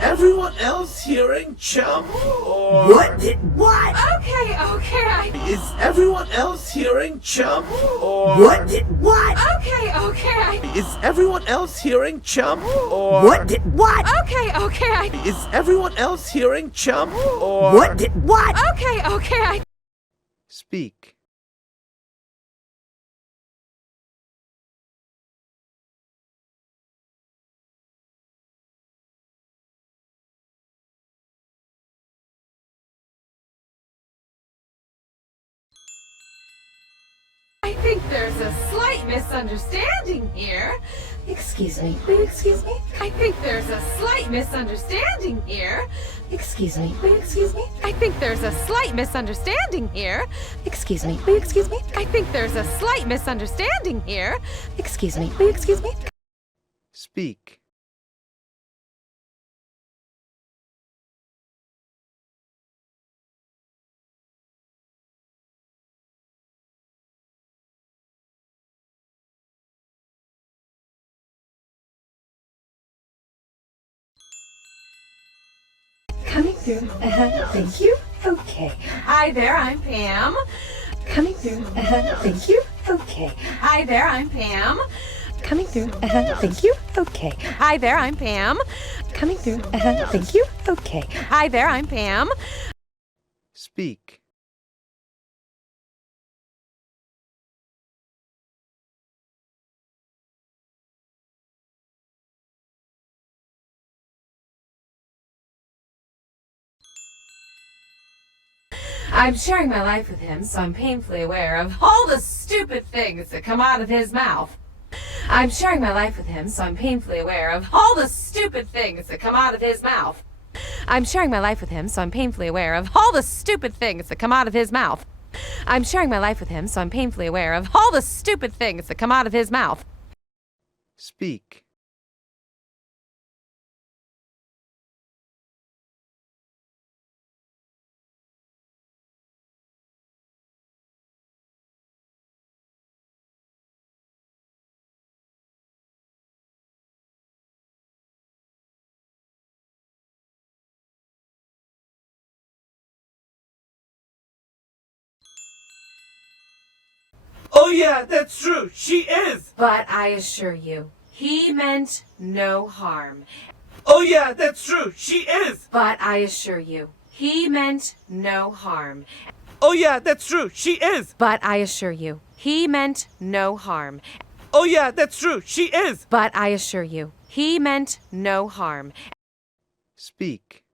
everyone else hearing Chump? Or What? Okay, is everyone else hearing Chump? Or What? okay. is everyone else hearing Chump? Or What? Okay. is everyone else hearing Chump? Or What? Okay. Speak. I think there's a slight misunderstanding here. Excuse me. Will you excuse me? I think there's a slight misunderstanding here. Excuse me. Will you excuse me? I think there's a slight misunderstanding here. Excuse me. Will you excuse me? I think there's a slight misunderstanding here. Excuse me. Will you excuse me? Speak. Coming through. Thank you. Okay. Hi there, I'm Pam. Coming through. Thank you. Okay. Hi there, I'm Pam. Coming through. Thank you. Okay. Hi there, I'm Pam. Coming through. Thank you. Okay. Hi there, I'm Pam. Speak. I'm sharing my life with him, so I'm painfully aware of all the stupid things that come out of his mouth. I'm sharing my life with him, so I'm painfully aware of all the stupid things that come out of his mouth. I'm sharing my life with him, so I'm painfully aware of all the stupid things that come out of his mouth. I'm sharing my life with him, so I'm painfully aware of all the stupid things that come out of his mouth. Speak. Oh yeah, that's true. She is. But I assure you, he meant no harm. Oh yeah, that's true. She is. But I assure you, he meant no harm. Oh yeah, that's true. She is. But I assure you, he meant no harm. Oh yeah, that's true. She is. But I assure you, he meant no harm. Speak.